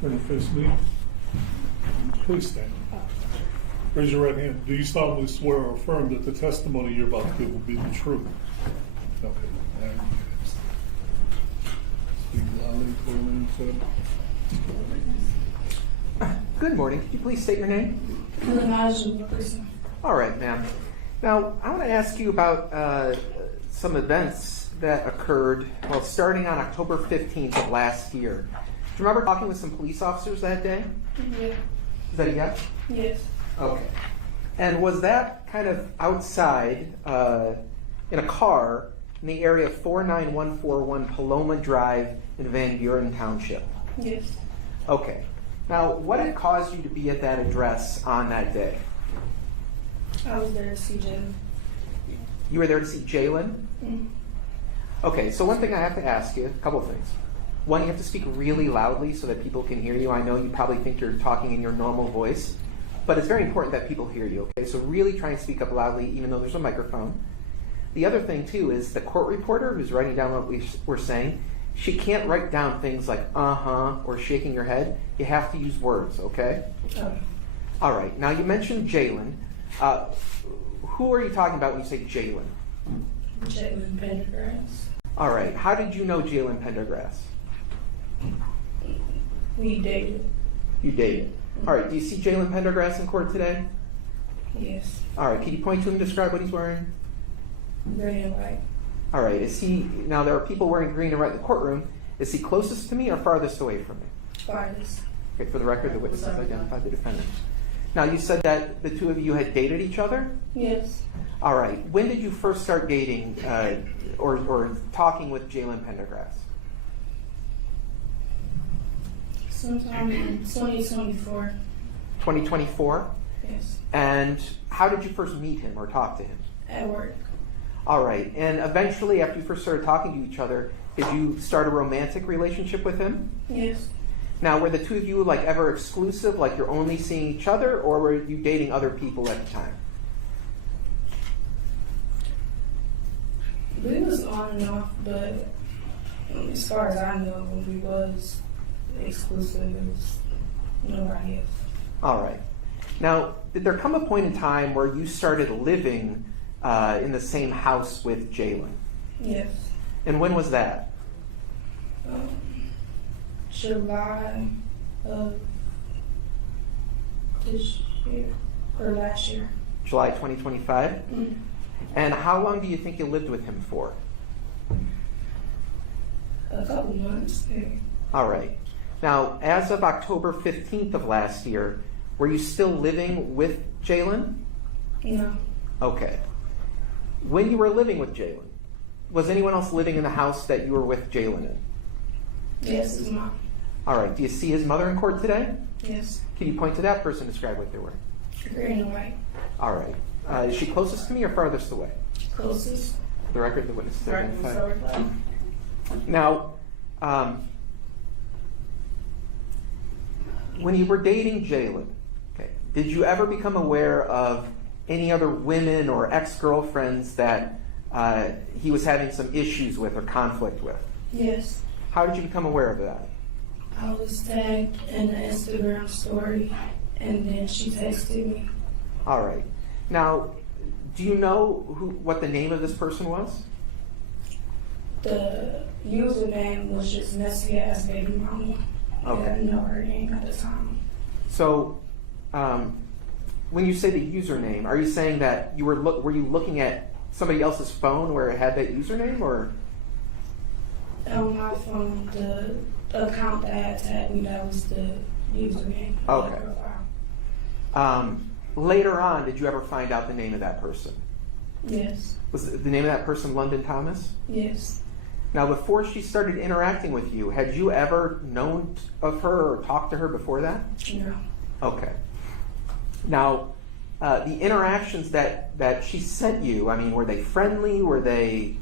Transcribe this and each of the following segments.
Turn to face me. Please stand. Raise your right hand. Do you solemnly swear or affirm that the testimony you're about to give will be the truth? Okay. And speak loudly, clearly, and Good morning. Could you please state your name? Lanyja Wilkerson. All right, ma'am. Now, I want to ask you about some events that occurred, well, starting on October 15th of last year. Do you remember talking with some police officers that day? Yeah. Is that a yes? Yes. Okay. And was that kind of outside in a car in the area of 49141 Paloma Drive in Van Buren Township? Yes. Okay. Now, what had caused you to be at that address on that day? I was there to see Jalen. You were there to see Jalen? Mm-hmm. Okay, so one thing I have to ask you, a couple of things. One, you have to speak really loudly so that people can hear you. I know you probably think you're talking in your normal voice, but it's very important that people hear you, okay? So really try and speak up loudly, even though there's a microphone. The other thing, too, is the court reporter who's writing down what we're saying, she can't write down things like uh-huh or shaking your head. You have to use words, okay? Okay. All right, now you mentioned Jalen. Who are you talking about when you say Jalen? Jalen Pendergrass. All right, how did you know Jalen Pendergrass? We dated. You dated. All right, do you see Jalen Pendergrass in court today? Yes. All right, can you point to him and describe what he's wearing? Green and white. All right, is he, now there are people wearing green and white in the courtroom. Is he closest to me or farthest away from me? Farthest. Okay, for the record, the witnesses identified the defendant. Now, you said that the two of you had dated each other? Yes. All right, when did you first start dating or talking with Jalen Pendergrass? Sometime in 2024. 2024? Yes. And how did you first meet him or talk to him? At work. All right, and eventually after you first started talking to each other, did you start a romantic relationship with him? Yes. Now, were the two of you like ever exclusive, like you're only seeing each other, or were you dating other people at the time? We was on and off, but as far as I know, when we was exclusive, it was nobody else. All right. Now, did there come a point in time where you started living in the same house with Jalen? Yes. And when was that? July of this year, or last year. July 2025? Mm-hmm. And how long do you think you lived with him for? A couple months. Maybe. All right. Now, as of October 15th of last year, were you still living with Jalen? No. Okay. When you were living with Jalen, was anyone else living in the house that you were with Jalen in? Yes, his mom. All right. Do you see his mother in court today? Yes. Can you point to that person and describe what they were? Green and white. All right. Is she closest to me or farthest away? Closest. For the record, the witness is Right. identified. Now, when you were dating Jalen, okay, did you ever become aware of any other women or ex-girlfriends that he was having some issues with or conflict with? Yes. How did you become aware of that? I was tagged in the Instagram story, and then she texted me. All right. Now, do you know what the name of this person was? The username was just messy ass baby mama. Okay. I didn't know her name at the time. So, when you say the username, are you saying that you were you looking at somebody else's phone where it had that username, or? On my phone, the account that had tagged me, that was the username. Okay. Later on, did you ever find out the name of that person? Yes. Was the name of that person London Thomas? Yes. Now, before she started interacting with you, had you ever known of her or talked to her before that? No. Okay. Now, the interactions that she sent you, I mean, were they friendly? Were they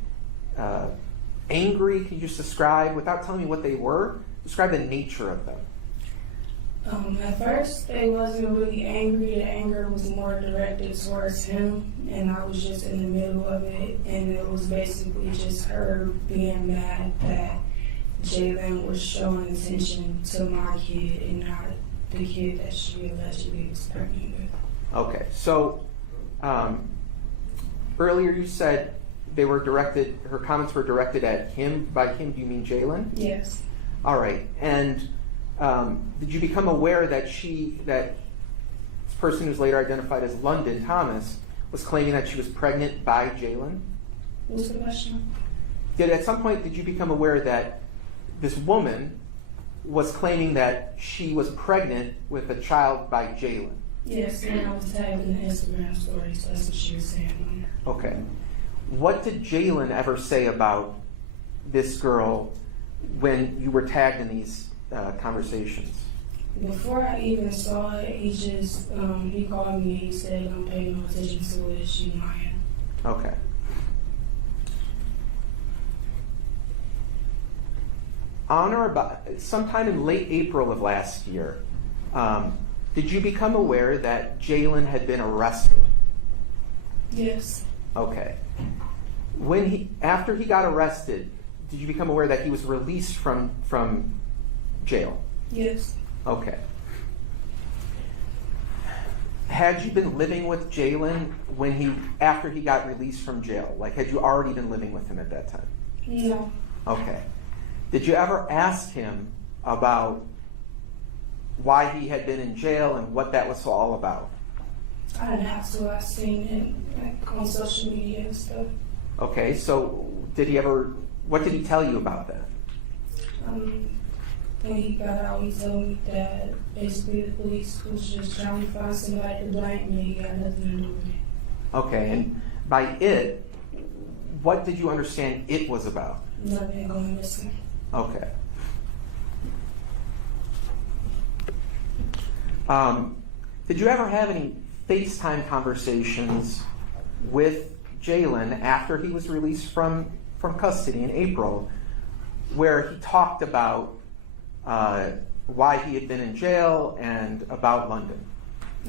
angry? Can you just describe, without telling me what they were, describe the nature of them? At first, they wasn't really angry. The anger was more directed towards him, and I was just in the middle of it. And it was basically just her being mad that Jalen was showing attention to my kid and not the kid that she allegedly was pregnant with. Okay, so earlier you said they were directed, her comments were directed at him. By him, do you mean Jalen? Yes. All right, and did you become aware that this person who's later identified as London Thomas was claiming that she was pregnant by Jalen? What's the question? At some point, did you become aware that this woman was claiming that she was pregnant with a child by Jalen? Yes, and I was tagged in the Instagram story, so that's what she was saying. Okay. What did Jalen ever say about this girl when you were tagged in these conversations? Before I even saw it, he called me and he said, "Don't pay no attention to it, she lying." Okay. On or about sometime in late April of last year, did you become aware that Jalen had been arrested? Yes. Okay. After he got arrested, did you become aware that he was released from jail? Yes. Okay. Had you been living with Jalen after he got released from jail? Like, had you already been living with him at that time? No. Okay. Did you ever ask him about why he had been in jail and what that was all about? I didn't have to. I seen it on social media and stuff. Okay, so what did he tell you about that? When he got out, he told me that basically the police was just trying to find somebody to blame me. He got nothing to do with it. Okay, and by it, what did you understand it was about? Nothing going missing. Okay. Did you ever have any FaceTime conversations with Jalen after he was released from custody in April, where he talked about why he had been in jail and about London?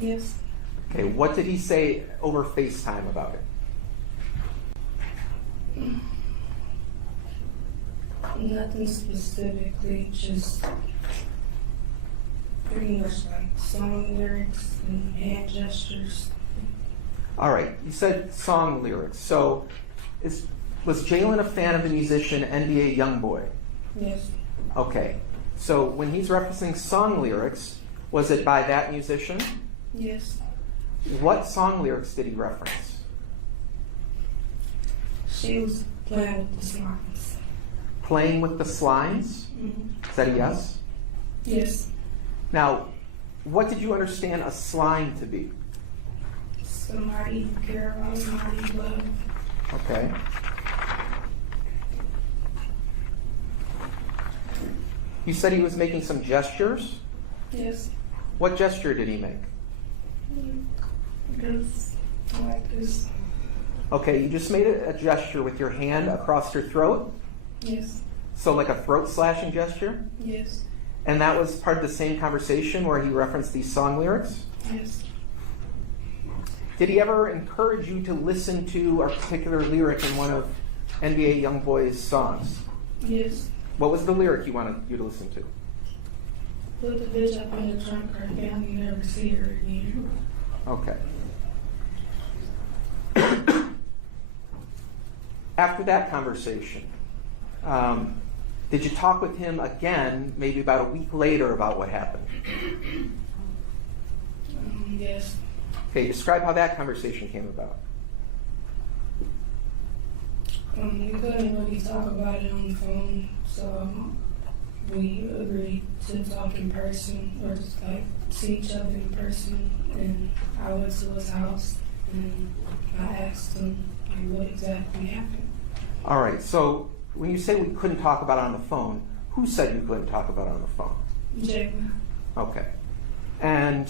Yes. Okay, what did he say over FaceTime about it? Nothing specifically, just pretty much like song lyrics and hand gestures. All right, you said song lyrics. So was Jalen a fan of the musician NBA Youngboy? Yes. Okay, so when he's referencing song lyrics, was it by that musician? Yes. What song lyrics did he reference? She was playing with the slimes. Playing with the slimes? Mm-hmm. Is that a yes? Yes. Now, what did you understand a slime to be? Somebody you care about, somebody you love. Okay. You said he was making some gestures? Yes. What gesture did he make? This, like this. Okay, you just made a gesture with your hand across your throat? Yes. So like a throat slashing gesture? Yes. And that was part of the same conversation where he referenced these song lyrics? Yes. Did he ever encourage you to listen to a particular lyric in one of NBA Youngboy's songs? Yes. What was the lyric he wanted you to listen to? Put the bitch up in the trunk, her family never see her again. Okay. After that conversation, did you talk with him again, maybe about a week later, about what happened? Yes. Okay, describe how that conversation came about. We couldn't really talk about it on the phone, so we agreed to talk in person, or just like see each other in person. And I went to his house and I asked him what exactly happened. All right, so when you say we couldn't talk about it on the phone, who said you couldn't talk about it on the phone? Jalen. Okay. And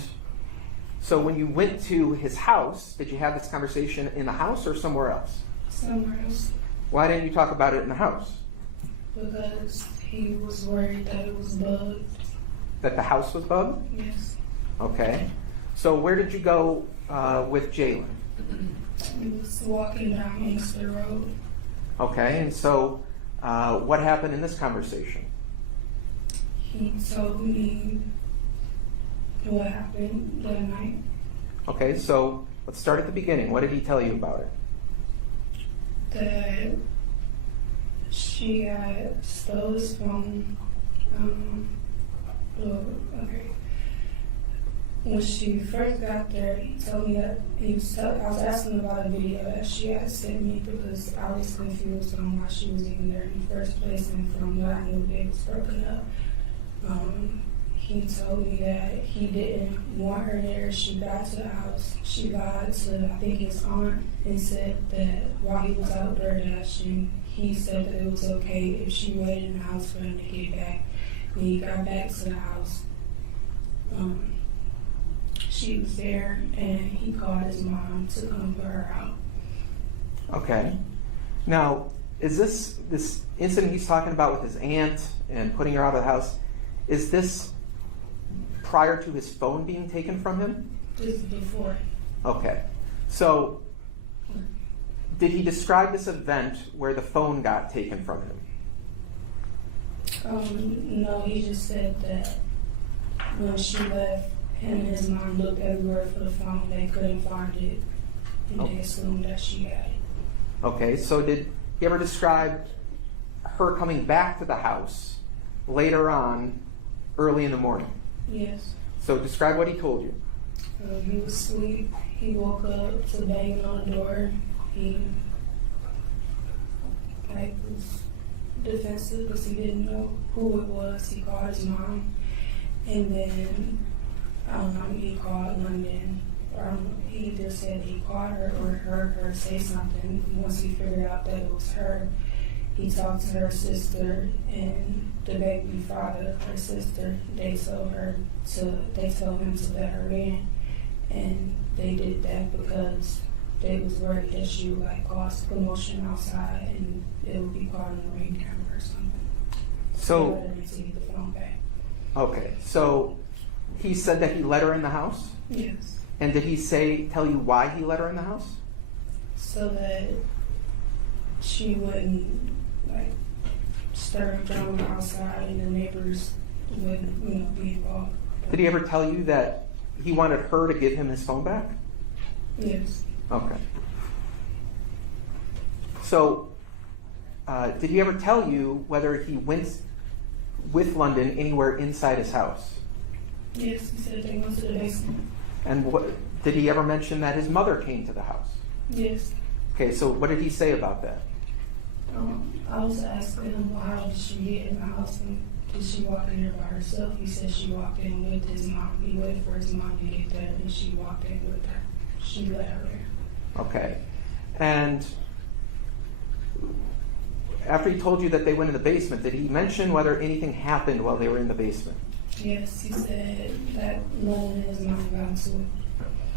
so when you went to his house, did you have this conversation in the house or somewhere else? Somewhere else. Why didn't you talk about it in the house? Because he was worried that it was bugged. That the house was bugged? Yes. Okay. So where did you go with Jalen? He was walking down Inkster Road. Okay, and so what happened in this conversation? he told me what happened that night. Okay, so let's start at the beginning. What did he tell you about it? That she had stole his phone. When she first got there, he told me that I was asking about a video that she had sent me because I was confused on why she was even there in the first place, and from what I knew, they was broken up. He told me that he didn't want her there. She got to the house. She lied to, I think, his aunt and said that while he was out there dashing, he said that it was okay if she waited in the house for him to get back. When he got back to the house, she was there, and he called his mom to come put her out. Okay. Now, is this incident he's talking about with his aunt and putting her out of the house, is this prior to his phone being taken from him? This is before. Okay. So, did he describe this event where the phone got taken from him? No, he just said that when she left, him and his mom looked everywhere for the phone. They couldn't find it, and they assumed that she had it. Okay, so did he ever describe her coming back to the house later on, early in the morning? Yes. So describe what he told you. He was asleep. He woke up to banging on the door. He was defensive because he didn't know who it was. He called his mom, and then he called London. He either said he called her or heard her say something. Once he figured out that it was her, he talked to her sister and the baby father, her sister. They told him to let her in, and they did that because they was worried that she would cause commotion outside and it would be caught on the ring camera or something. So they wanted to get the phone back. Okay, so he said that he let her in the house? Yes. And did he tell you why he let her in the house? So that she wouldn't stir drama outside and the neighbors wouldn't be involved. Did he ever tell you that he wanted her to give him his phone back? Yes. Okay. So, did he ever tell you whether he went with London anywhere inside his house? Yes, he said they went to the basement. And did he ever mention that his mother came to the house? Yes. Okay, so what did he say about that? I was asking him how did she get in the house and did she walk in there by herself? He said she walked in with his mom. He waited for his mom to get there and she walked in with her. She let her in. Okay. And after he told you that they went in the basement, did he mention whether anything happened while they were in the basement? Yes, he said that Lynn and his mom got into it.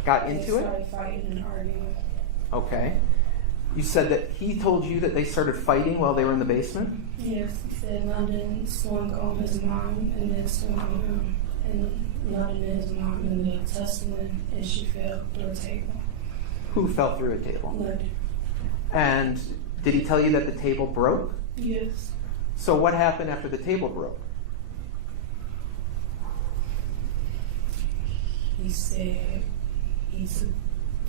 Got into They it? started fighting and arguing. Okay. You said that he told you that they started fighting while they were in the basement? Yes, he said London swung on his mom and then swung on him. And London and his mom ended up tussling and she fell through a table. Who fell through a table? London. And did he tell you that the table broke? Yes. So what happened after the table broke? He said he took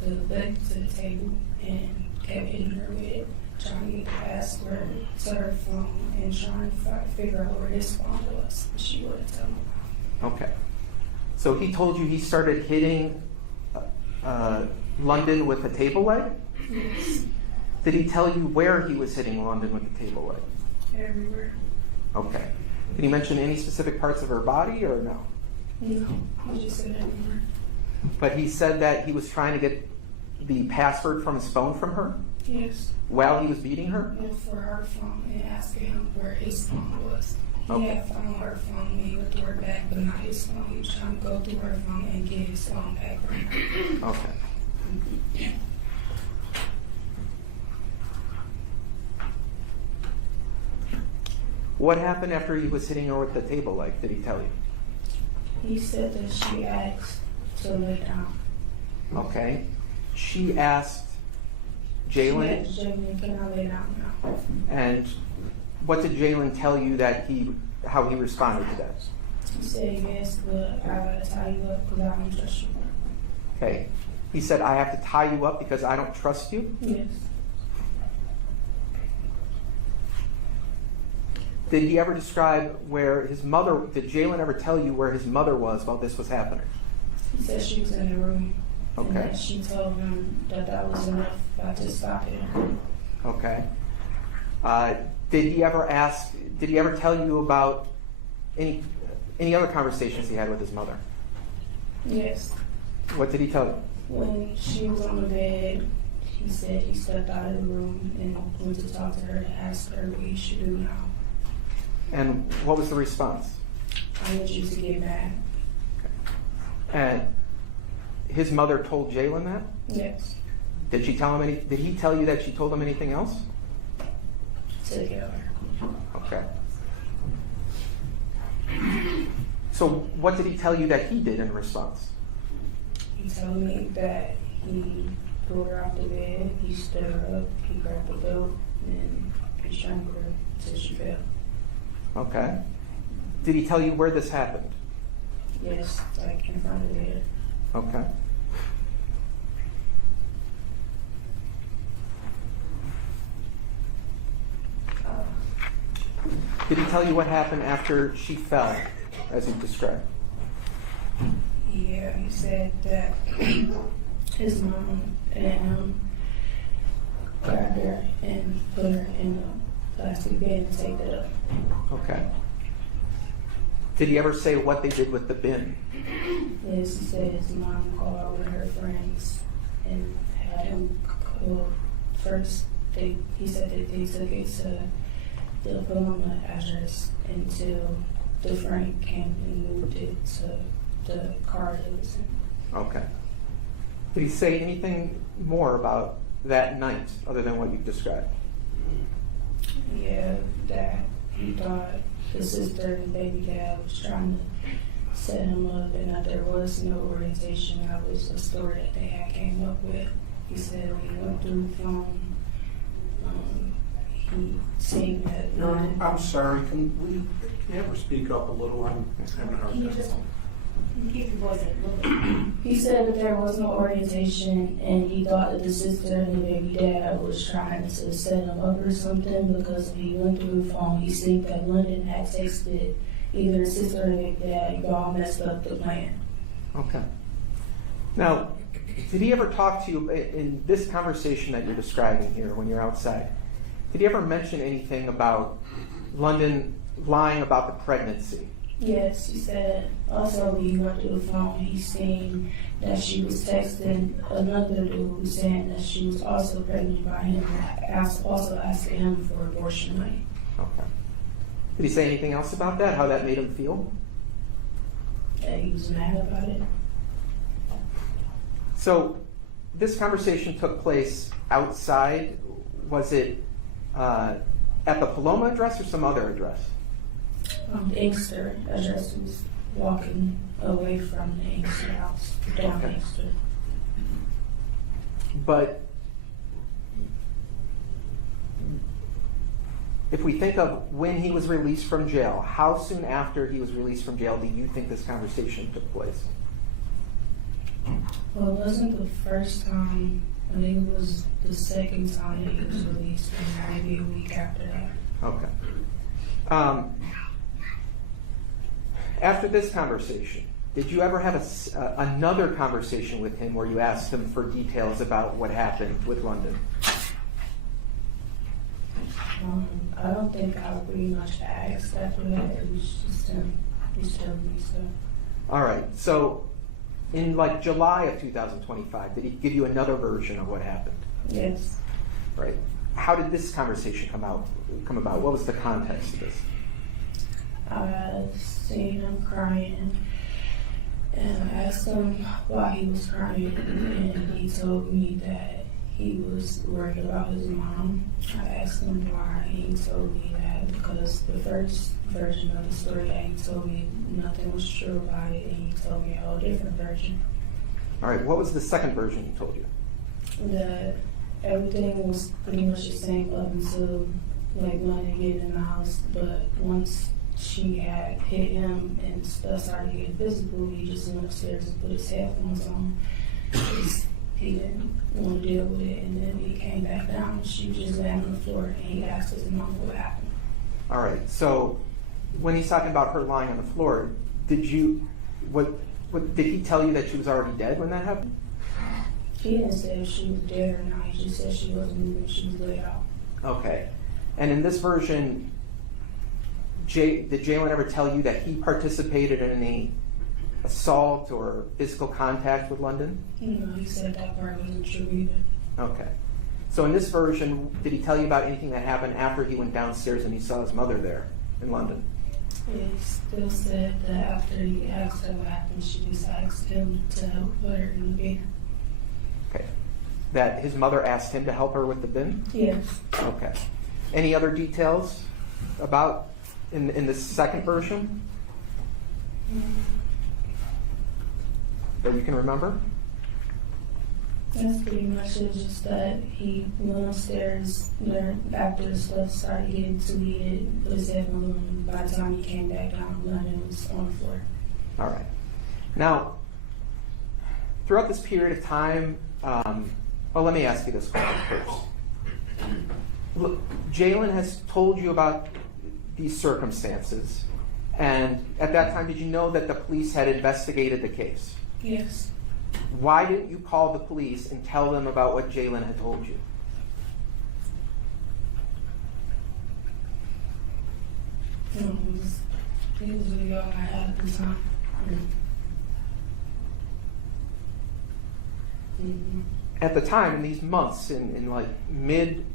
the leg to the table and kept hitting her with it, trying to get the password to her phone and trying to figure out where his phone was. She wouldn't tell him. Okay. So he told you he started hitting London with a table leg? Yes. Did he tell you where he was hitting London with the table leg? Everywhere. Okay. Did he mention any specific parts of her body or no? No, he just said everywhere. But he said that he was trying to get the password from his phone from her Yes. while he was beating her? And for her phone and asking him where his phone was. He Okay. had found her phone when he went to her back, but not his phone. He was trying to go through her phone and get his phone back from her. Okay. What happened after he was hitting her with the table leg? Did he tell you? He said that she asked to lay down. Okay. She asked She Jalen, asked Jalen, can I lay down now? and what did Jalen tell you how he responded to that? He said yes, but I gotta tie you up because I don't trust you. Okay. He said, I have to tie you up because I don't trust you? Yes. Did he ever describe where his mother, did Jalen ever tell you where his mother was while this was happening? He said she was in the room. And Okay. that she told him that was enough. I just stopped it. Okay. Did he ever tell you about any other conversations he had with his mother? Yes. What did he tell you? When she was on the bed, he said he stepped out of the room and went to talk to her to ask her what he should do now. And what was the response? I want you to get mad. And his mother told Jalen that? Yes. Did he tell you that she told him anything else? Together. Okay. So what did he tell you that he did in response? He told me that he pulled her off the bed, he stood her up, he grabbed the belt, and he strangled her until she fell. Okay. Did he tell you where this happened? Yes, like in front of the bed. Okay. Did he tell you what happened after she fell, as he described? Yeah, he said that his mom and him grabbed her and put her in a plastic bed and taped it up. Okay. Did he ever say what they did with the bin? Yes, he said his mom called one of her friends and had him call. First, he said that they took it to the Paloma address until the friend came and moved it to the car that it was in. Okay. Did he say anything more about that night other than what you described? Yeah, that he thought his sister and baby dad was trying to set him up and that there was no orientation. That was a story that they had came up with. He said when he went through the phone, he seen that. I'm sorry, can you ever speak up a little? I'm having a hard Can you time. just keep your voice up a little bit? He said that there was no orientation and he thought that the sister and the baby dad was trying to set him up or something because when he went through the phone, he seen that London had texted either his sister or the baby dad, y'all messed up the plan. Okay. Now, did he ever talk to you in this conversation that you're describing here when you're outside? Did he ever mention anything about London lying about the pregnancy? Yes, he said also when he went through the phone, he seen that she was texting another dude saying that she was also pregnant by him, also asking him for abortion money. Okay. Did he say anything else about that? How that made him feel? That he was mad about it. So, this conversation took place outside. Was it at the Paloma address or some other address? The Inkster address was walking away from the Inkster house, down Okay. Inkster. But if we think of when he was released from jail, how soon after he was released from jail do you think this conversation took place? Well, it wasn't the first time. I think it was the second time that he was released, and maybe a week after that. Okay. After this conversation, did you ever have another conversation with him where you asked him for details about what happened with London? I don't think I pretty much asked after that. It was just him. He's telling me stuff. All right. So, in like July of 2025, did he give you another version of what happened? Yes. Right. How did this conversation come about? What was the context of this? I seen him crying, and I asked him why he was crying, and he told me that he was worried about his mom. I asked him why, and he told me that because the first version of the story that he told me, nothing was true about it, and he told me a whole different version. All right. What was the second version he told you? That everything was pretty much the same up until like when they get in the house, but once she had hit him and stuff started getting physical, he just went upstairs and put his headphones on. He didn't want to deal with it, and then he came back down. She was just laying on the floor, and he asked his mom what happened. All right. So when he's talking about her lying on the floor, did he tell you that she was already dead when that happened? He didn't say if she was dead or not. He just said she wasn't moving. She was laid out. Okay. And in this version, did Jalen ever tell you that he participated in any assault or physical contact with London? No, he said that part wasn't true either. Okay. So in this version, did he tell you about anything that happened after he went downstairs and he saw his mother there in London? He still said that after he asked her what happened, she just asked him to help her in the bed. Okay. That his mother asked him to help her with the bin? Yes. Okay. Any other details about in the second version that you can remember? That's pretty much it. Just that he went upstairs there after the stuff started getting too heated, put his headphones on, and by the time he came back down, London was on the floor. All right. Now, throughout this period of time, let me ask you this question first. Look, Jalen has told you about these circumstances, and at that time, did you know that the police had investigated the case? Yes. Why didn't you call the police and tell them about what Jalen had told you? He was really young. I had at the time. Mm-hmm. At the time, in these months, in like mid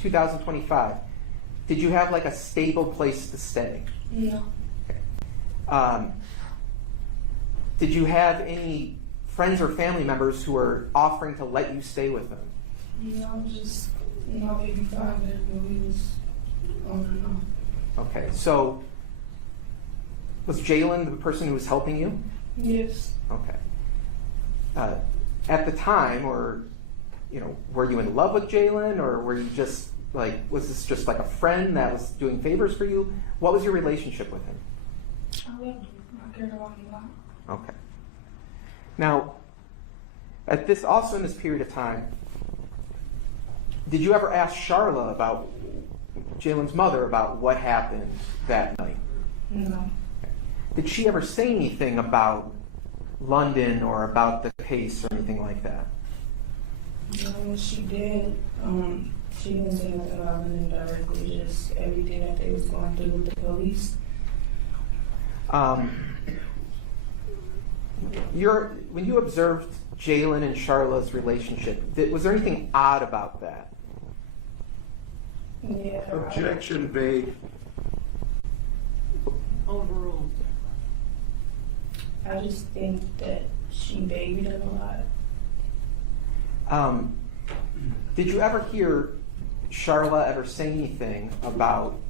2025, did you have like a stable place to stay? No. Okay. Did you have any friends or family members who were offering to let you stay with them? No, just my baby father, but we was on and off. Okay, so was Jalen the person who was helping you? Yes. Okay. At the time, or were you in love with Jalen, or were you just was this just like a friend that was doing favors for you? What was your relationship with him? I loved him. I cared about him a lot. Okay. Now, in this period of time, did you ever ask Charla about Jalen's mother about what happened that night? No. Did she ever say anything about London or about the case or anything like that? No, she did. She didn't say nothing about London directly, just everything that they was going through with the police. When you observed Jalen and Charla's relationship, was there anything odd about that? Yeah. Objection vague. Overruled. I just think that she babied him a lot. Did you ever hear Charla ever say anything about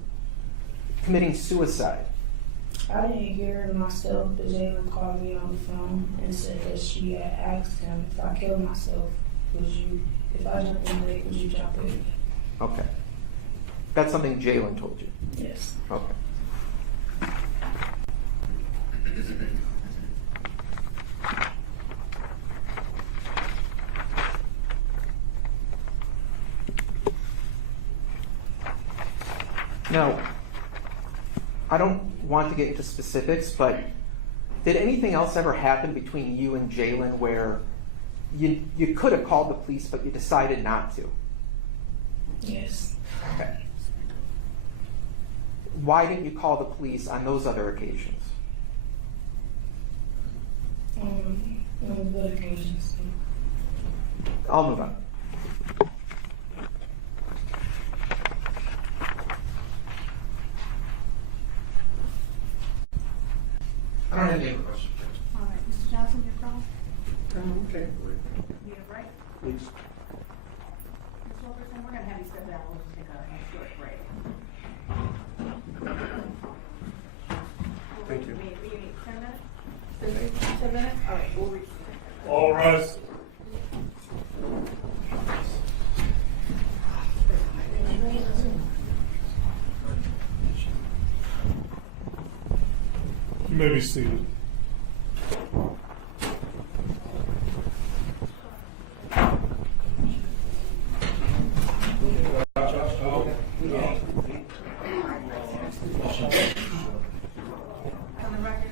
committing suicide? I didn't hear it myself, but Jalen called me on the phone and said that she had asked him if I killed myself, if I jumped in the lake, would you jump with me? Okay. That's something Jalen told you? Yes. Okay. Now, I don't want to get into specifics, but did anything else ever happen between you and Jalen where you could have called the police, but you decided not to? Yes. Okay. Why didn't you call the police on those other occasions? On good occasions. I'll move on. I don't have any other questions. All right, Mr. Johnson, your call. Okay. You have right. Please. Ms. Wilkerson, we're going to have you sit down. We'll just take a short break. Thank you. We need 10 minutes? 10 minutes? All right, we'll reach. All rise. may be seated. On the record,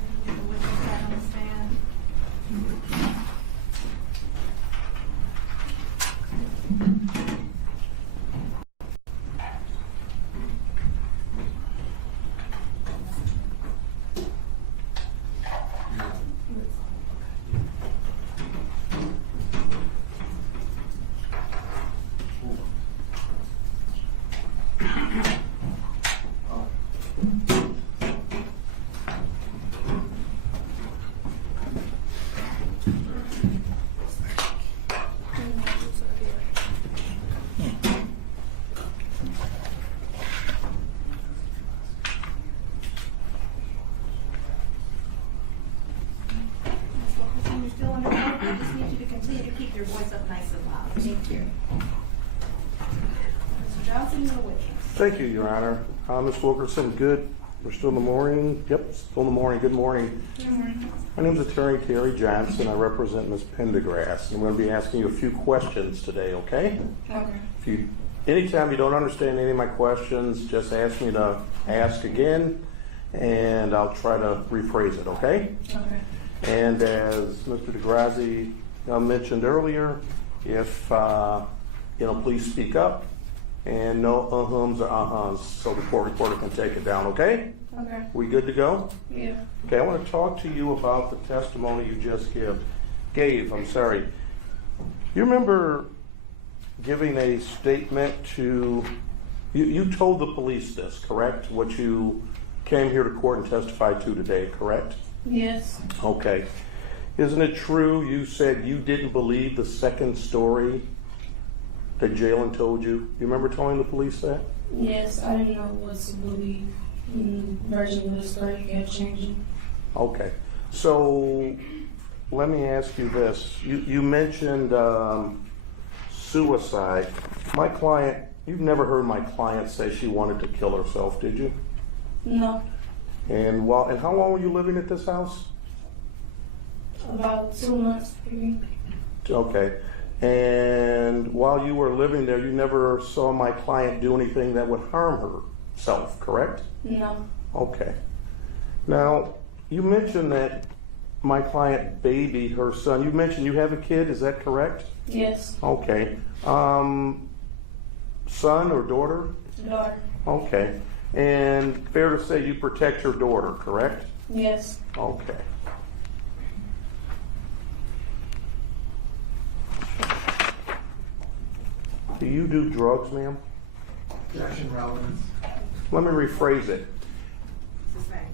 would you stand on the stand? Ms. Wilkerson, you're still under oath. I just need you to continue to keep your voice up nice and loud. Thank you. Mr. Johnson, you're the witness. Thank you, Your Honor. Ms. Wilkerson, good. We're still in the morning. Yep, still in the morning. Good morning. My name is Attorney Terry Johnson. I represent Ms. Pendergrass. I'm going to be asking you a few questions today, okay? Okay. Anytime you don't understand any of my questions, just ask me to ask again, and I'll try to rephrase it, okay? Okay. And as Mr. DeGrazzi mentioned earlier, if, please speak up, and no uh-hums or uh-hums, so the court reporter can take it down, okay? Okay. We good to go? Yeah. Okay, I want to talk to you about the testimony you just gave. You remember giving a statement to, you told the police this, correct? What you came here to court and testified to today, correct? Yes. Okay. Isn't it true you said you didn't believe the second story that Jalen told you? You remember telling the police that? Yes, I didn't know what to believe. Version of the story kept changing. Okay. So let me ask you this. You mentioned suicide. My client, you've never heard my client say she wanted to kill herself, did you? No. And how long were you living at this house? About 2 months, maybe. Okay. And while you were living there, you never saw my client do anything that would harm herself, correct? No. Okay. Now, you mentioned that my client babied her son. You mentioned you have a kid, is that correct? Yes. Okay. Son or daughter? Daughter. Okay. And fair to say you protect your daughter, correct? Yes. Okay. Do you do drugs, ma'am? Objection, relevance. Let me rephrase it. Suspect.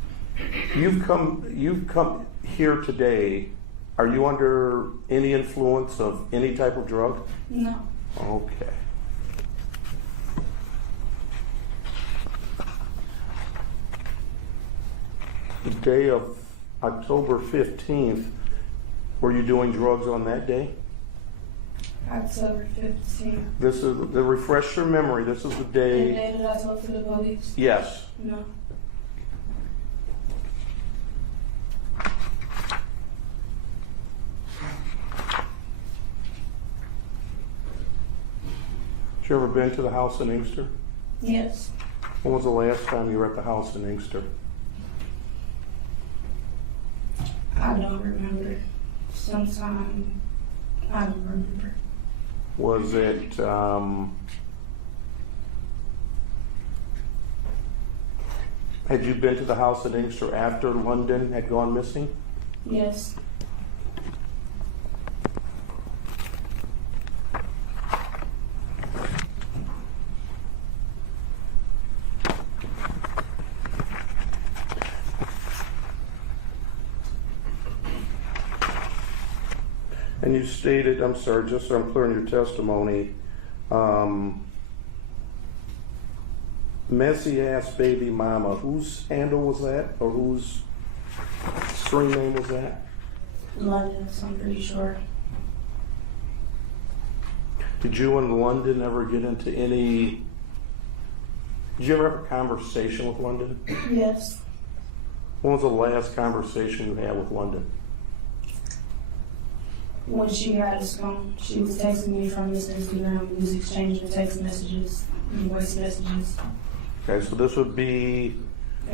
You've come here today. Are you under any influence of any type of drug? No. Okay. The day of October 15th, were you doing drugs on that day? October 15th. This is the refresh your memory. This is the The day. day that I spoke to the police? Yes. No. Have you ever been to the house in Inkster? Yes. When was the last time you were at the house in Inkster? I don't remember. Sometime I don't remember. Was it, had you been to the house in Inkster after London had gone missing? Yes. And you stated, I'm sorry, just so I'm clear in your testimony, messy ass baby mama, whose handle was that? Or whose screen name was that? London, I'm pretty sure. Did you and London ever get into any, did you ever have a conversation with London? Yes. When was the last conversation you had with London? When she got his phone, she was texting me from his Instagram. We was exchanging text messages and voice messages. Okay, so this would be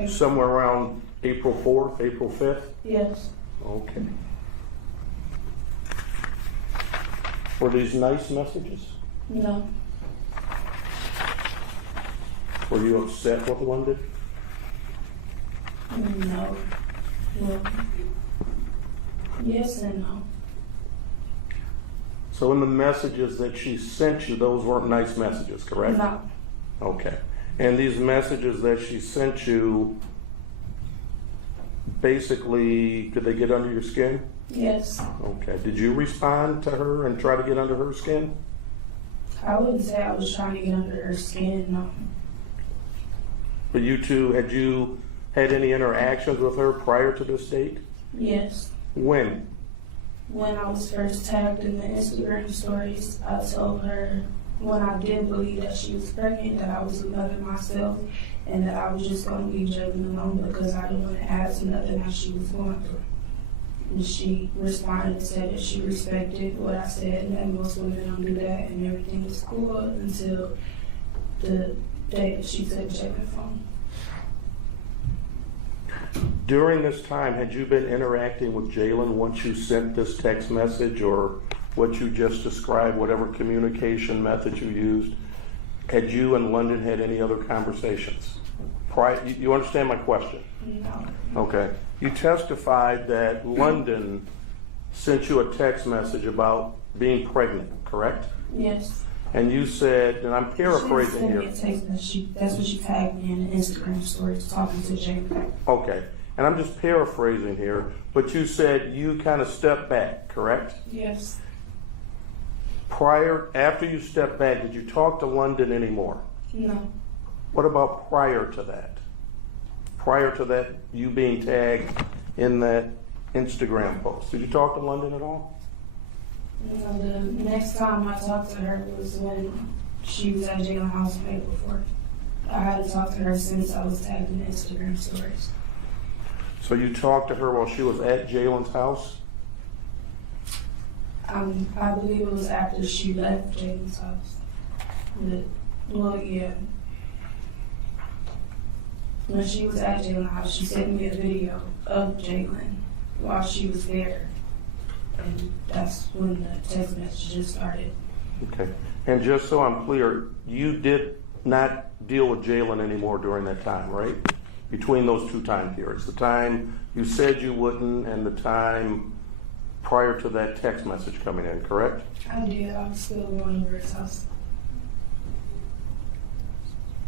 somewhere around April 4th, April 5th? Yes. Okay. Were these nice messages? No. Were you upset with London? No. Well, yes and no. So in the messages that she sent you, those weren't nice messages, correct? No. Okay. And these messages that she sent you, basically, did they get under your skin? Yes. Okay. Did you respond to her and try to get under her skin? I wouldn't say I was trying to get under her skin, no. But you two, had you had any interactions with her prior to this date? Yes. When? When I was first tagged in the Instagram stories, I told her when I didn't believe that she was pregnant, that I was a mother myself, and that I was just going to leave Jalen alone because I didn't want to add to nothing that she was going through. And she responded and said that she respected what I said, and that most women don't do that, and everything was cool until the day that she took Jalen's phone. During this time, had you been interacting with Jalen once you sent this text message or what you just described, whatever communication method you used? Had you and London had any other conversations? You understand my question? No. Okay. You testified that London sent you a text message about being pregnant, correct? Yes. And you said, and I'm paraphrasing here. That's what she tagged me in the Instagram stories, talking to Jalen. Okay. And I'm just paraphrasing here, but you said you kind of stepped back, correct? Yes. After you stepped back, did you talk to London anymore? No. What about prior to that? Prior to that, you being tagged in that Instagram post, did you talk to London at all? No, the next time I talked to her was when she was at Jalen's house on April 4th. I hadn't talked to her since I was tagged in the Instagram stories. So you talked to her while she was at Jalen's house? I believe it was after she left Jalen's house. Yeah. When she was at Jalen's house, she sent me a video of Jalen while she was there. And that's when the text messages started. Okay. And just so I'm clear, you did not deal with Jalen anymore during that time, right? Between those two time periods. The time you said you wouldn't and the time prior to that text message coming in, correct? I did. I was still going over his house.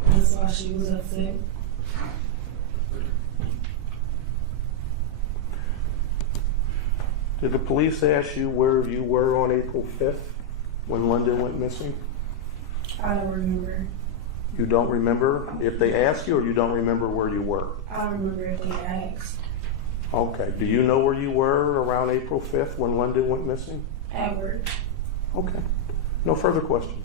That's why she was upset. Did the police ask you where you were on April 5th when London went missing? I don't remember. You don't remember if they asked you, or you don't remember where you were? I don't remember if they asked. Okay. Do you know where you were around April 5th when London went missing? At work. Okay. No further questions.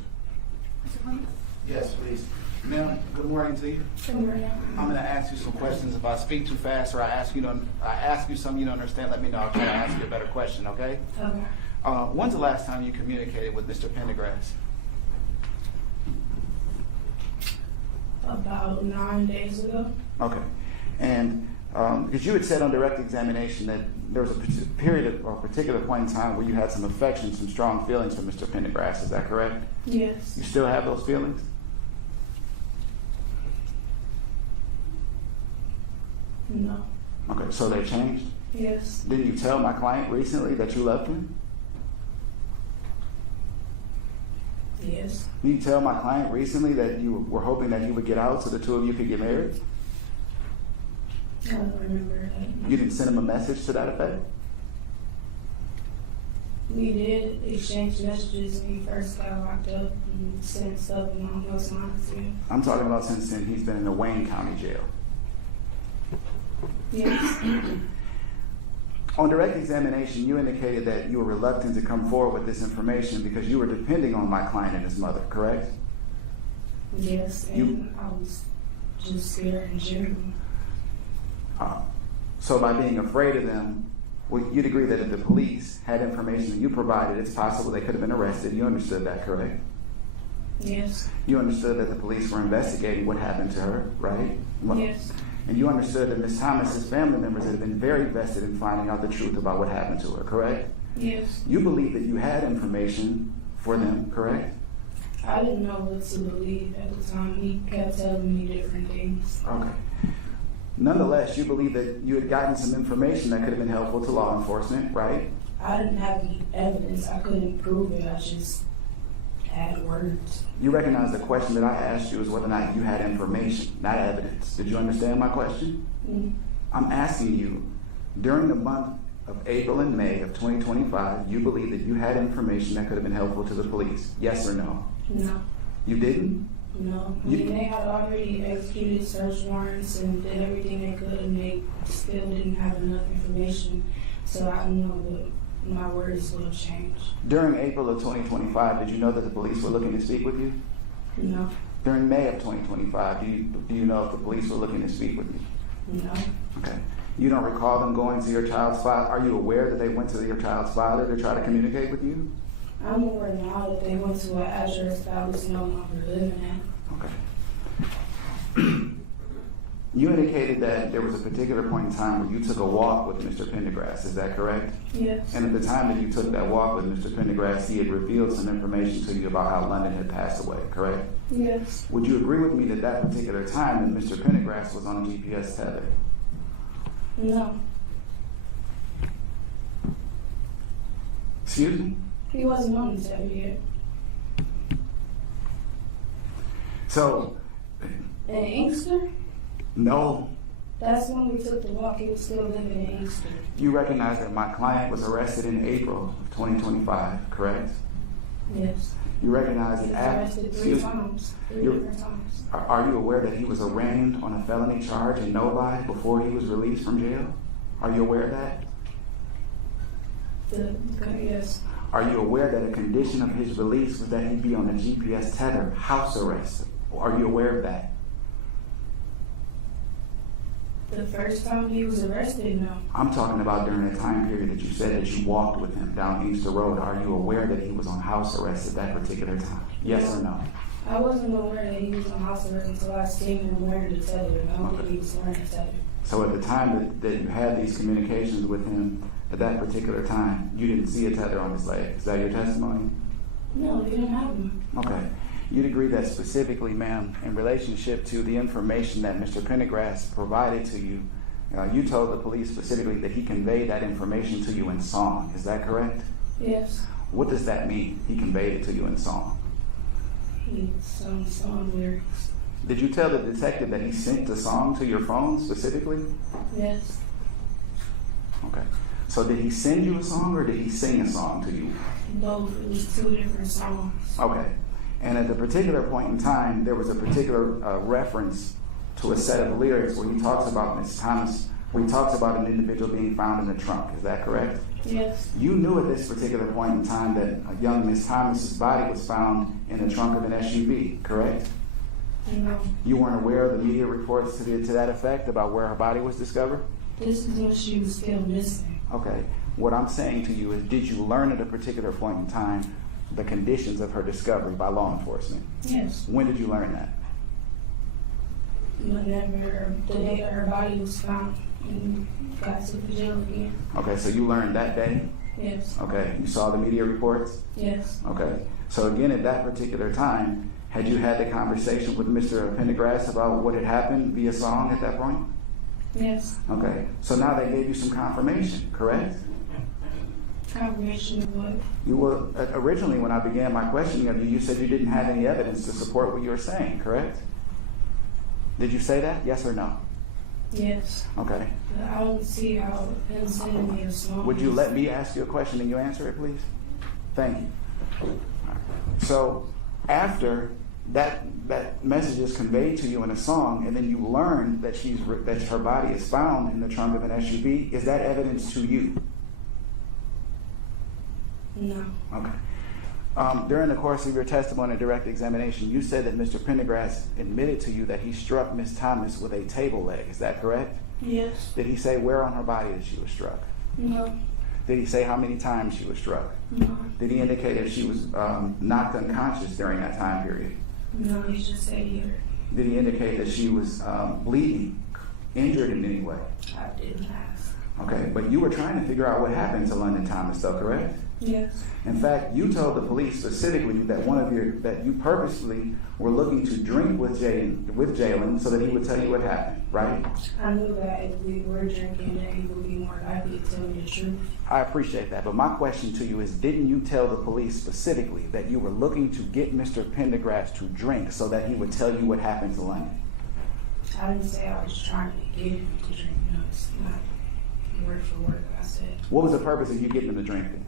Yes, please. Ma'am, good morning to you. Good morning. I'm going to ask you some questions. If I speak too fast or I ask you something you don't understand, let me know. I'll try to ask you a better question, okay? Okay. When's the last time you communicated with Mr. Pendergrass? About 9 days ago. Okay. And because you had said on direct examination that there was a period or a particular point in time where you had some affection, some strong feelings for Mr. Pendergrass. Is that correct? Yes. You still have those feelings? No. Okay, so they changed? Yes. Didn't you tell my client recently that you loved him? Yes. Did you tell my client recently that you were hoping that he would get out so the two of you could get married? I don't remember that. You didn't send him a message to that effect? We did exchange messages when he first got locked up and sent stuff along those lines. Yeah. I'm talking about since then he's been in the Wayne County Jail. Yes. On direct examination, you indicated that you were reluctant to come forward with this information because you were depending on my client and his mother, correct? Yes, and I was just scared in general. So by being afraid of them, you'd agree that if the police had information that you provided, it's possible they could have been arrested. You understood that, correct? Yes. You understood that the police were investigating what happened to her, right? Yes. And you understood that Ms. Thomas's family members had been very vested in finding out the truth about what happened to her, correct? Yes. You believe that you had information for them, correct? I didn't know what to believe at the time. He kept telling me different things. Okay. Nonetheless, you believe that you had gotten some information that could have been helpful to law enforcement, right? I didn't have the evidence. I couldn't prove it. I just had words. You recognize the question that I asked you is whether or not you had information, not evidence. Did you understand my question? Mm-hmm. I'm asking you, during the month of April and May of 2025, you believe that you had information that could have been helpful to the police, yes or no? No. You didn't? No. I mean, they had already executed search warrants and did everything they could, and they still didn't have enough information. So I don't know what my words will change. During April of 2025, did you know that the police were looking to speak with you? No. During May of 2025, do you know if the police were looking to speak with you? No. Okay. You don't recall them going to your child's father? Are you aware that they went to your child's father to try to communicate with you? I'm aware now that they went to an address that I was no longer living at. Okay. You indicated that there was a particular point in time where you took a walk with Mr. Pendergrass. Is that correct? Yes. And at the time that you took that walk with Mr. Pendergrass, he had revealed some information to you about how London had passed away, correct? Yes. Would you agree with me that that particular time that Mr. Pendergrass was on a GPS tether? No. Excuse me? He wasn't on the tab yet. So, In Inkster? no. That's when we took the walk. He was still living in Inkster. You recognize that my client was arrested in April of 2025, correct? Yes. You recognize He was that arrested three times. Three different times. Are you aware that he was arraigned on a felony charge in Novi before he was released from jail? Are you aware of that? Yes. Are you aware that a condition of his release was that he be on a GPS tether, house arrest? Are you aware of that? The first time he was arrested, no. I'm talking about during the time period that you said that you walked with him down Inkster Road. Are you aware that he was on house arrest at that particular time? Yes or no? I wasn't aware that he was on house arrest until I seen him wearing the tether. I don't think he was wearing the tether. So at the time that you had these communications with him, at that particular time, you didn't see a tether on his leg. Is that your testimony? No, he didn't have one. Okay. You'd agree that specifically, ma'am, in relationship to the information that Mr. Pendergrass provided to you, you told the police specifically that he conveyed that information to you in song. Is that correct? Yes. What does that mean? He conveyed it to you in song. He sung song lyrics. Did you tell the detective that he sent the song to your phone specifically? Yes. Okay. So did he send you a song or did he sing a song to you? Both. It was two different songs. Okay. And at the particular point in time, there was a particular reference to a set of lyrics where he talks about Miss Thomas, where he talks about an individual being found in the trunk. Is that correct? Yes. You knew at this particular point in time that a young Miss Thomas's body was found in the trunk of an SUV, correct? No. You weren't aware of the media reports to that effect about where her body was discovered? This is when she was still missing. Okay. What I'm saying to you is, did you learn at a particular point in time the conditions of her discovery by law enforcement? Yes. When did you learn that? Whenever the day that her body was found and got to the jail again. Okay, so you learned that day? Yes. Okay. You saw the media reports? Yes. Okay. So again, at that particular time, had you had the conversation with Mr. Pendergrass about what had happened via song at that point? Yes. Okay. So now they gave you some confirmation, correct? Confirmation of what? You were originally, when I began my questioning of you, you said you didn't have any evidence to support what you were saying, correct? Did you say that? Yes or no? Yes. Okay. But I don't see how him sending me a song. Would you let me ask you a question and you answer it, please? Thank you. So after that message is conveyed to you in a song, and then you learn that that her body is found in the trunk of an SUV, is that evidence to you? No. Okay. During the course of your testimony and direct examination, you said that Mr. Pendergrass admitted to you that he struck Miss Thomas with a table leg. Is that correct? Yes. Did he say where on her body that she was struck? No. Did he say how many times she was struck? No. Did he indicate that she was knocked unconscious during that time period? No, he just said he hurt. Did he indicate that she was bleeding, injured in any way? I didn't ask. Okay, but you were trying to figure out what happened to London Thomas, though, correct? Yes. In fact, you told the police specifically that that you purposely were looking to drink with Jalen so that he would tell you what happened, right? I knew that if we were drinking, that he would be more likely to tell me the truth. I appreciate that, but my question to you is, didn't you tell the police specifically that you were looking to get Mr. Pendergrass to drink so that he would tell you what happened to London? I didn't say I was trying to get him to drink. No, it's not word for word what I said. What was the purpose of you getting him to drink then?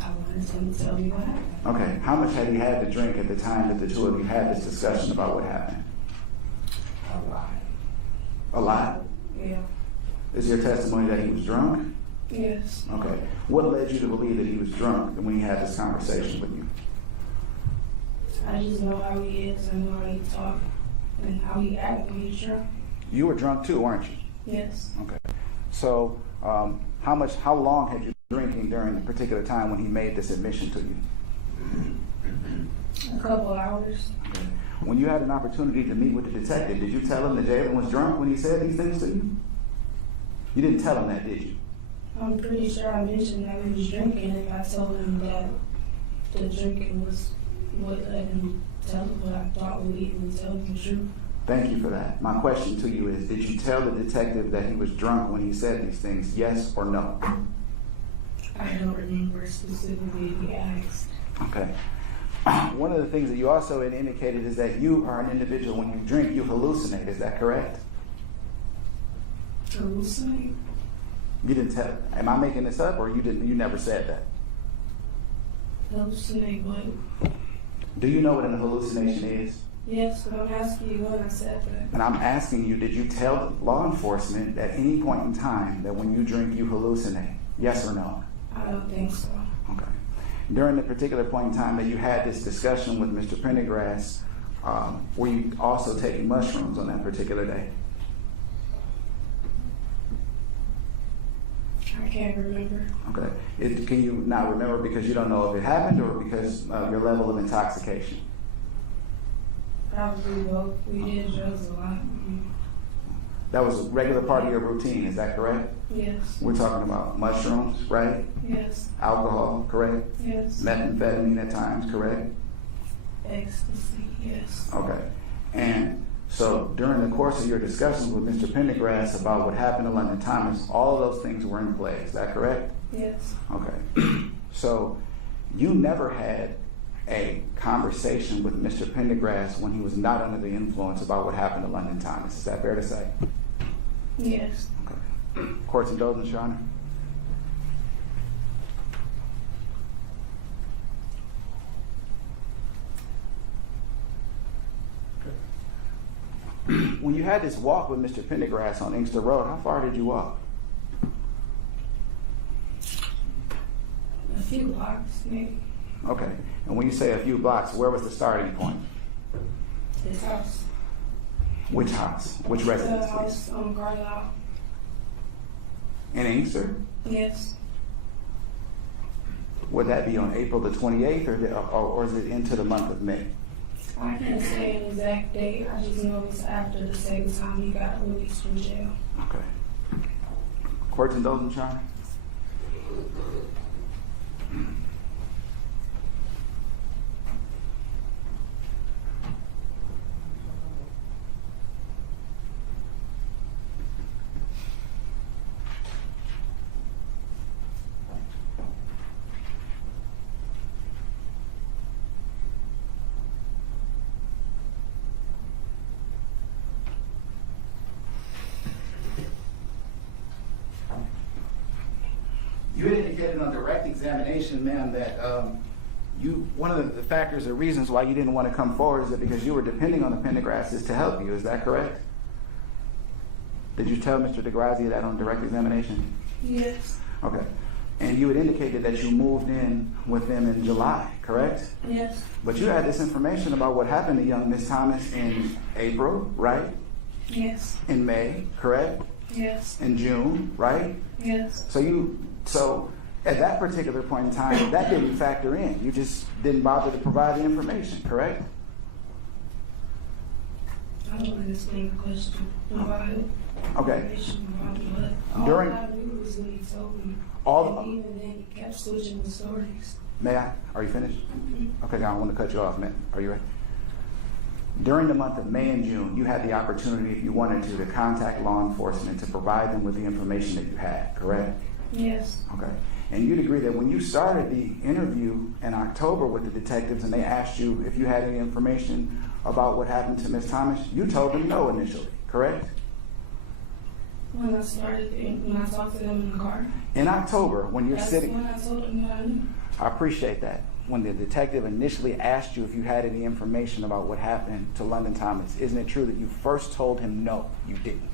I wanted him to tell me what happened. Okay, how much had he had to drink at the time that the two of you had this discussion about what happened? A lot. A lot? Yeah. Is your testimony that he was drunk? Yes. Okay. What led you to believe that he was drunk when he had this conversation with you? I just know how he is and how he talks and how he acts when he's drunk. You were drunk too, weren't you? Yes. Okay. So, how long had you been drinking during the particular time when he made this admission to you? A couple hours. Okay. When you had an opportunity to meet with the detective, did you tell him that Jalen was drunk when he said these things to you? You didn't tell him that, did you? I'm pretty sure I mentioned that we was drinking, and I told him that the drinking was what let him tell him what I thought would even tell him the truth. Thank you for that. My question to you is, did you tell the detective that he was drunk when he said these things, yes or no? I don't remember specifically if he asked. Okay. One of the things that you also had indicated is that you are an individual, when you drink, you hallucinate. Is that correct? Hallucinate? You didn't tell. Am I making this up, or you never said that? Hallucinate what? Do you know what an hallucination is? Yes, but I'm asking you when I said that. And I'm asking you, did you tell law enforcement at any point in time that when you drink, you hallucinate? Yes or no? I don't think so. Okay. During the particular point in time that you had this discussion with Mr. Pendergrass, were you also taking mushrooms on that particular day? I can't remember. Okay. Can you not remember because you don't know if it happened or because of your level of intoxication? Probably both. We did drugs a lot. That was a regular part of your routine, is that correct? Yes. We're talking about mushrooms, right? Yes. Alcohol, correct? Yes. Methamphetamine at times, correct? Ecstasy, yes. Okay. And so during the course of your discussions with Mr. Pendergrass about what happened to London Thomas, all of those things were in play, is that correct? Yes. Okay. So you never had a conversation with Mr. Pendergrass when he was not under the influence about what happened to London Thomas. Is that fair to say? Yes. Okay. Court's indulgence, Your Honor. When you had this walk with Mr. Pendergrass on Inkster Road, how far did you walk? A few blocks, maybe. Okay. And when you say a few blocks, where was the starting point? His house. Which house? Which residence, The please? house on Charla. In Inkster? Yes. Would that be on April the 28th or is it into the month of May? I can't say an exact date. I just know it's after the second time he got released from jail. Okay. Court's indulgence, Your Honor. You indicated on direct examination, ma'am, that one of the factors or reasons why you didn't want to come forward is that because you were depending on the Pendergrasses to help you. Is that correct? Did you tell Mr. DeGrazia that on direct examination? Yes. Okay. And you had indicated that you moved in with them in July, correct? Yes. But you had this information about what happened to young Miss Thomas in April, right? Yes. In May, correct? Yes. In June, right? Yes. So at that particular point in time, that didn't factor in. You just didn't bother to provide the information, correct? I don't understand the question. Why? Okay. All During- I knew was when he told me. All- And even then, he kept switching the stories. May I? Are you finished? Okay, I don't want to cut you off, man. Are you ready? During the month of May and June, you had the opportunity, if you wanted to contact law enforcement to provide them with the information that you had, correct? Yes. Okay. And you'd agree that when you started the interview in October with the detectives and they asked you if you had any information about what happened to Ms. Thomas, you told them no initially, correct? When I talked to them in the car. In October, when you're That's sitting, when I told them that I knew. I appreciate that. When the detective initially asked you if you had any information about what happened to London Thomas, isn't it true that you first told him no, you didn't?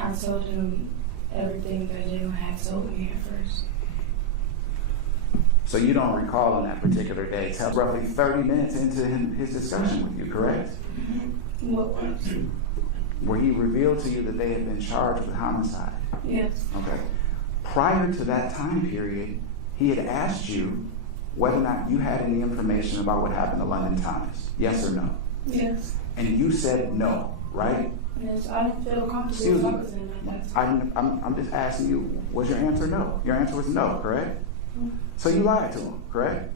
I told him everything that Jalen had told me at first. So you don't recall on that particular day. It's roughly 30 minutes into his discussion with you, correct? What was? Where he revealed to you that they had been charged with homicide. Yes. Okay. Prior to that time period, he had asked you whether or not you had any information about what happened to London Thomas. Yes or no? Yes. And you said no, right? Yes. I didn't feel comfortable Excuse me. talking to him like that. I'm just asking you, was your answer no? Your answer was no, correct? So you lied to him, correct?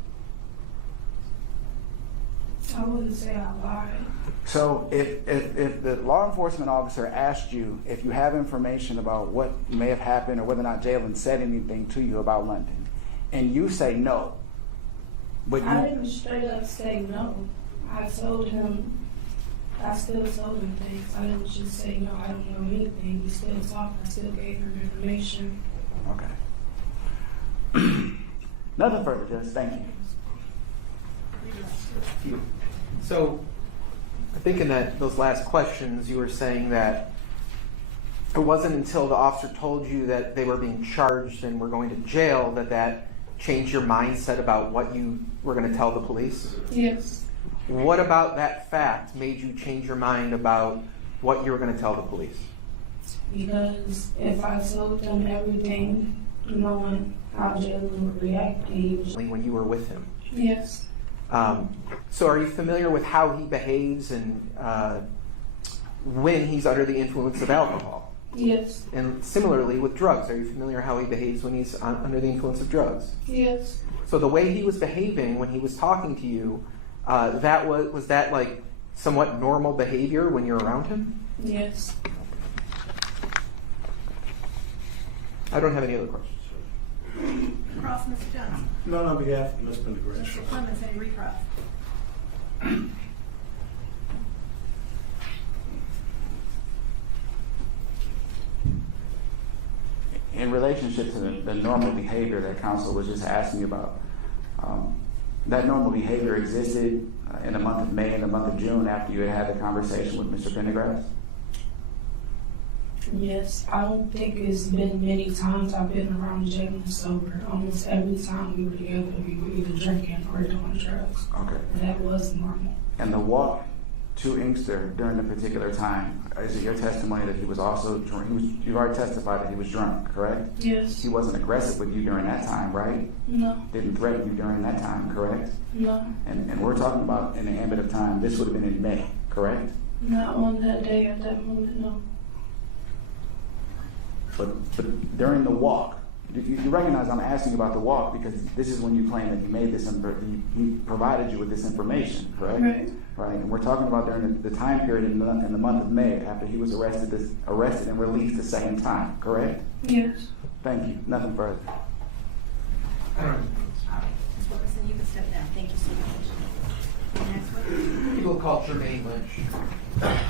I wouldn't say I lied. So if the law enforcement officer asked you if you have information about what may have happened or whether or not Jalen said anything to you about London, and you say no, but I you, didn't straight up say no. I told him, I still told him things. I didn't just say no, I don't know anything. We still talked. I still gave him information. okay. Nothing further, Judge. Thank you. So, I think in those last questions, you were saying that it wasn't until the officer told you that they were being charged and were going to jail that changed your mindset about what you were going to tell the police? Yes. What about that fact made you change your mind about what you were going to tell the police? Because if I told them everything, knowing how Jalen would react, When you were with him. yes. So are you familiar with how he behaves and when he's under the influence of alcohol? Yes. And similarly with drugs, are you familiar how he behaves when he's under the influence of drugs? Yes. So the way he was behaving when he was talking to you, was that like somewhat normal behavior when you're around him? Yes. I don't have any other questions. Cross, Mr. Johnson. None on behalf of Ms. Pendergrass. Mr. Clemens, any recross? In relationship to the normal behavior that counsel was just asking about, that normal behavior existed in the month of May and the month of June after you had the conversation with Mr. Pendergrass? Yes. I don't think it's been many times I've been around Jalen sober. Almost every time we were together, we were either drinking or doing drugs. Okay. That was normal. And the walk to Inkster during the particular time, is it your testimony that he was also drunk? You've already testified that he was drunk, correct? Yes. He wasn't aggressive with you during that time, right? No. Didn't threaten you during that time, correct? No. And we're talking about in the ambit of time, this would have been in May, correct? Not on that day at that moment, no. But during the walk, you recognize I'm asking about the walk because this is when you claim that he made this, he provided you with this information, correct? Right. Right. And we're talking about during the time period in the month of May after he was arrested and released the second time, correct? Yes. Thank you. Nothing further. Ms. Wilkerson, you can step down. Thank you so much. Next one. People call Jermaine Lynch.